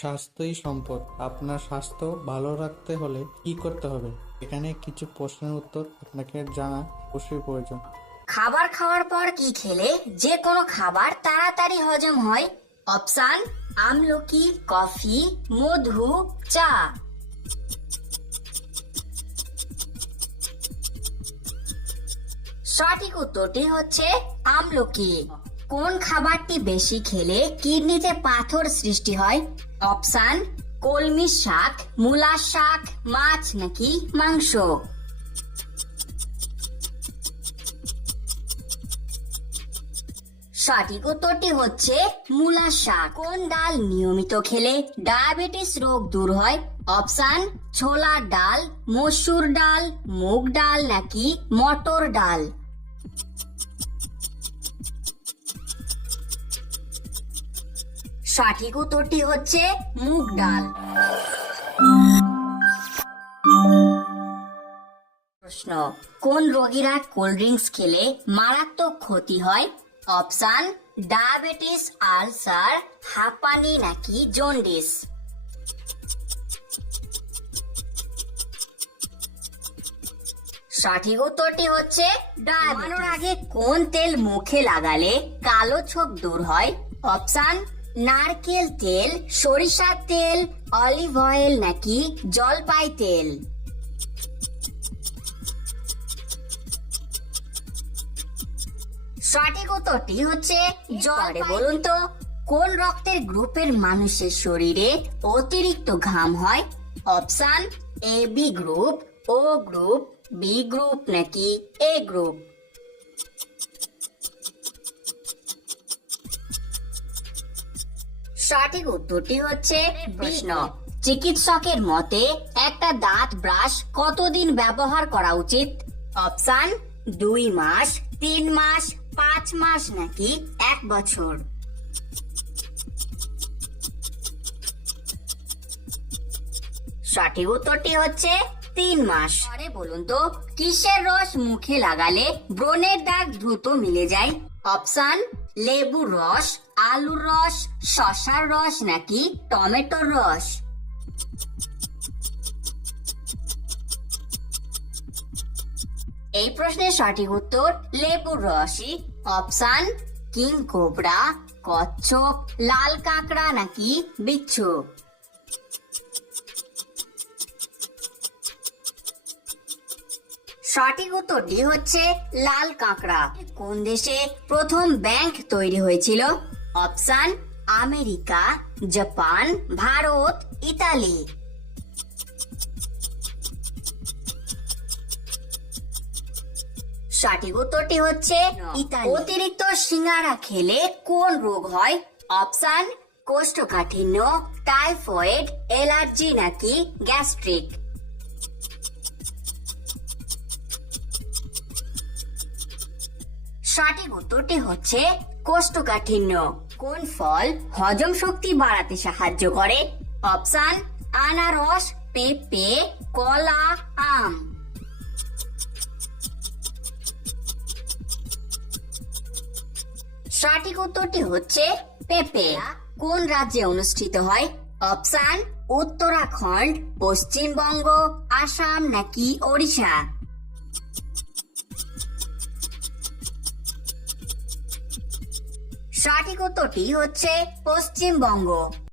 স্বাস্থ্যই সম্পদ। আপনার স্বাস্থ্য ভালো রাখতে হলে কি করতে হবে? এখানে কিছু প্রশ্নের উত্তর আপনাকে জানা অবশ্যই প্রয়োজন। খাবার খাওয়ার পর কি খেলে যে কোনো খাবার তাড়াতাড়ি হজম হয়? অপশন: আমলকি, কফি, মধু, চা। সঠিক উত্তরটি হচ্ছে আমলকি। কোন খাবারটি বেশি খেলে কিডনিতে পাথর সৃষ্টি হয়? অপশন: কলমি শাক, মূলার শাক, মাছ নাকি মাংস। সঠিক উত্তরটি হচ্ছে মূলার শাক। কোন ডাল নিয়মিত খেলে ডায়াবেটিস রোগ দূর হয়? অপশন: ছোলার ডাল, মসুর ডাল, মুগ ডাল নাকি মটর ডাল। সঠিক উত্তরটি হচ্ছে মুগ ডাল। প্রশ্ন: কোন রোগীরা কোল্ড ড্রিঙ্কস খেলে মারাত্মক ক্ষতি হয়? অপশন: ডায়াবেটিস, আলসার, হাঁপানি নাকি জন্ডিস। সঠিক উত্তরটি হচ্ছে ঘুমানোর আগে কোন তেল মুখে লাগালে কালো ছোপ দূর হয়? অপশন: নারকেল তেল, সরিষার তেল, অলিভ অয়েল নাকি জলপাই তেল। সঠিক উত্তরটি হচ্ছে জলপাই। বলুন তো, কোন রক্তের গ্রুপের মানুষের শরীরে অতিরিক্ত ঘাম হয়? Option: A B group, O group, B group নাকি এ গ্রুপ। সঠিক উত্তরটি হচ্ছে প্রশ্ন: চিকিৎসকের মতে একটা দাঁত ব্রাশ কতদিন ব্যবহার করা উচিত? অপশন: 2 মাস, 3 মাস, 5 মাস নাকি 1 বছর। সঠিক উত্তরটি হচ্ছে 3 মাস। পরে বলুন তো, কিসের রস মুখে লাগালে ব্রণের দাগ দ্রুত মিলে যায়? অপশন: লেবুর রস, আলুর রস, শসার রস নাকি টমেটোর রস। এই প্রশ্নের সঠিক উত্তর লেবুর রসই। অপশন: কিং কোবরা, কচ্ছপ, লাল কাঁকড়া নাকি বিচ্ছু। সঠিক উত্তরটি হচ্ছে লাল কাঁকড়া। কোন দেশে প্রথম ব্যাংক তৈরি হয়েছিল? Option: America, Japan, Bharat, Italy. সঠিক উত্তরটি হচ্ছে ইতালি। অতিরিক্ত সিঙ্গারা খেলে কোন রোগ হয়? অপশন: কোষ্ঠকাঠিন্য, টাইফয়েড, অ্যালার্জি নাকি গ্যাস্ট্রিক। সঠিক উত্তরটি হচ্ছে কোষ্ঠকাঠিন্য। কোন ফল হজম শক্তি বাড়াতে সাহায্য করে? অপশন: আনারস, পেঁপে, কলা, আম। সঠিক উত্তরটি হচ্ছে পেঁপে। কোন রাজ্যে অনুষ্ঠিত হয়? অপশন: উত্তরাখণ্ড, পশ্চিমবঙ্গ, আসাম নাকি ওড়িশা। সঠিক উত্তরটি হচ্ছে পশ্চিমবঙ্গ।